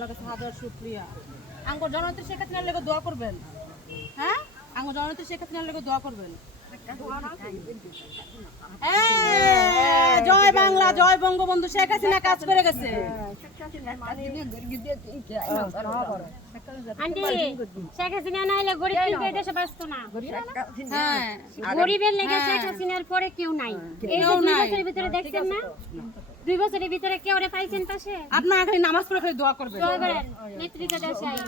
আল্লাহর কাছে হাজার শুকরিয়া। আঙ্গুর জননেত্রী শেখ হাসিনার লেগে দোয়া করবেন। হ্যাঁ, আঙ্গুর জননেত্রী শেখ হাসিনার লেগে দোয়া করবেন। জয় বাংলা, জয় বঙ্গবন্ধু। শেখ হাসিনা কাজ করে গেছে। আন্টি শেখ হাসিনা না হলে গরিব কিন্তু এই দেশে বাঁচতো না। হ্যাঁ, গরিবের লেগে শেখ হাসিনার পরে কেউ নাই। এই যে 2 বছরের ভিতরে দেখছেন না, 2 বছরের ভিতরে কেউ রে পাইছেন পাশে। আপনারা খালি নামাজ পড়ে খালি দোয়া করবেন। দোয়া করেন নেত্রীকে দেশে আই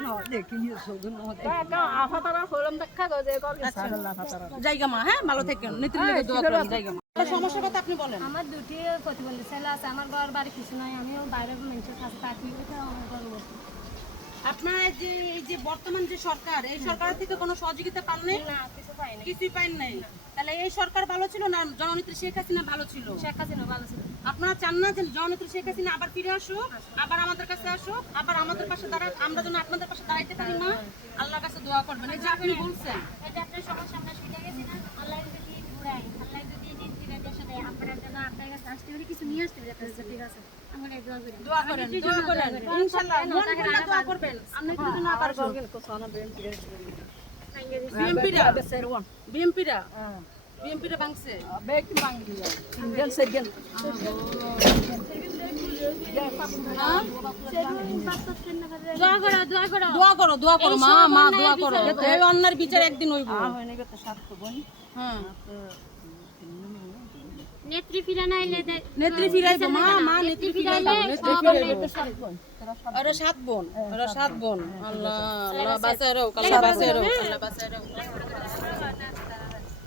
জায়গা মা, হ্যাঁ ভালো থাকেন। নেত্রীর লেগে দোয়া করেন। জায়গা মা, সমস্যার কথা আপনি বলেন। আমার দুটি প্রতিবন্ধী ছেলে আছে, আমার ঘর বাড়ি কিছু নাই, আমিও বাইরের মানুষের কাছে থাকি। আমার ঘর আপনারা যে এই যে বর্তমান যে সরকার, এই সরকার থেকে কোনো সহযোগিতা পান নাই? না, কিছু পাই নাই। কিছুই পান নাই। তাহলে এই সরকার ভালো ছিল না জননেত্রী শেখ হাসিনা ভালো ছিল? শেখ হাসিনা ভালো ছিল। আপনারা চান না যে জননেত্রী শেখ হাসিনা আবার ফিরে আসুক, আবার আমাদের কাছে আসুক, আবার আমাদের পাশে দাঁড়াক, আমরা যেন আপনাদের পাশে দাঁড়াইতে পারি? না, আল্লাহর কাছে দোয়া করবেন। এই যে আপনি বলছেন, এটা আপনার সমস্যা আমরা শুনে গেছি না। আল্লাহ যদি ঘুরাই, আল্লাহ যদি নেত্রীরা দেশে দেয়, আপনারা যেন আপনার কাছে আসতে হলে কিছু নিয়ে আসতে হবে। ঠিক আছে, আমরা দোয়া করি। দোয়া করেন, দোয়া করেন। ইনশাআল্লাহ মন খুলে দোয়া করবেন। আপনি কিন্তু না পারবেন। বিএমপিরা ভাঙছে। দোয়া করো, দোয়া করো। দোয়া করো, দোয়া করো মা, মা দোয়া করো। এই অন্যার বিচার একদিন হইব। হ্যাঁ, নেত্রী ফিরে না এলে নেত্রী ফিরাইবো মা, মা নেত্রী ফিরাইবো, নেত্রী ফিরাইবো। ওরা 7 বোন, ওরা 7 বোন। আল্লাহ, আল্লাহ বাঁচায় রাখো, আল্লাহ বাঁচায় রাখো, আল্লাহ বাঁচায় রাখো।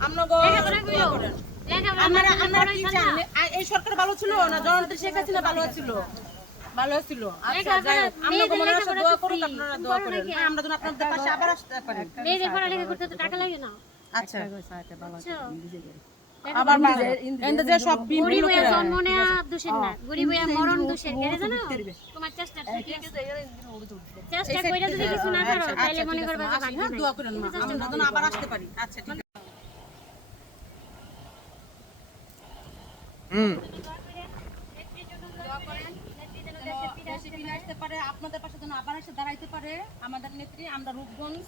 আমরা গো দোয়া করেন। আমরা কি চান? এই সরকার ভালো ছিল না জননেত্রী শেখ হাসিনা ভালো ছিল? ভালো ছিল। আচ্ছা যাই হোক, আমরা মনে রাখা দোয়া করুন, আপনারা দোয়া করেন। আমরা যেন আপনাদের পাশে আবার আসতে পারি। মেয়েদের পড়ালেখা করতে তো টাকা লাগে না। আচ্ছা, আবার এন্ড যে সব গরিব হয়ে জন্ম নেওয়া দোষের না, গরিব হয়ে মরণ দোষের। কেন জানো? তোমার চেষ্টা ঠিক আছে। চেষ্টা কইরা যদি কিছু না করো তাহলে মনে করবে যে ভাগ্য নাই। দোয়া করেন মা, আমরা যেন আবার আসতে পারি। আচ্ছা ঠিক আছে। দেশে ফিরে আসতে পারে, আপনাদের পাশে যেন আবার এসে দাঁড়াইতে পারে আমাদের নেত্রী। আমরা রূপগঞ্জ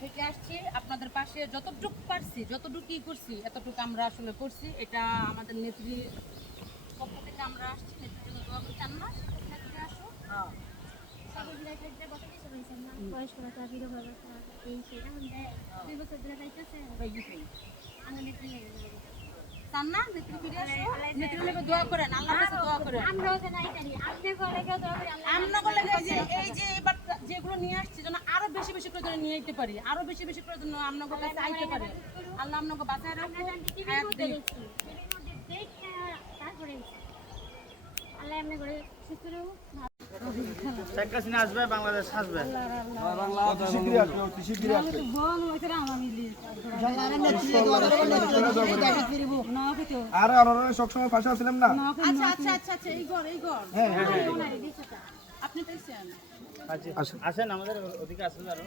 থেকে আসছি আপনাদের পাশে, যতটুকু পারছি, যতটুকুই করছি, এতটুকু আমরা আসলে করছি। এটা আমাদের নেত্রীর পক্ষ থেকে আমরা আসছি। নেত্রীর জন্য দোয়া করছি। চান না নেত্রী আসো? চান না নেত্রী ফিরে আসো? নেত্রীর লেগে দোয়া করেন, আল্লাহর কাছে দোয়া করেন। এই যে এবার যেগুলো নিয়ে আসছি যেন আরো বেশি বেশি করে যেন নিয়ে যেতে পারি, আরো বেশি বেশি করে যেন আপনাদের কাছে আইতে পারে। আল্লাহ আপনাকে বাঁচায় রাখুন। শেখ হাসিনা আসবে, বাংলাদেশ আসবে। আরে আমরা সবসময় পাশে আছিলাম না। আচ্ছা আচ্ছা আচ্ছা আচ্ছা, এই ঘর, এই ঘর আপনি পেয়েছেন। আসেন, আমাদের ওদিকে আসেন আরো।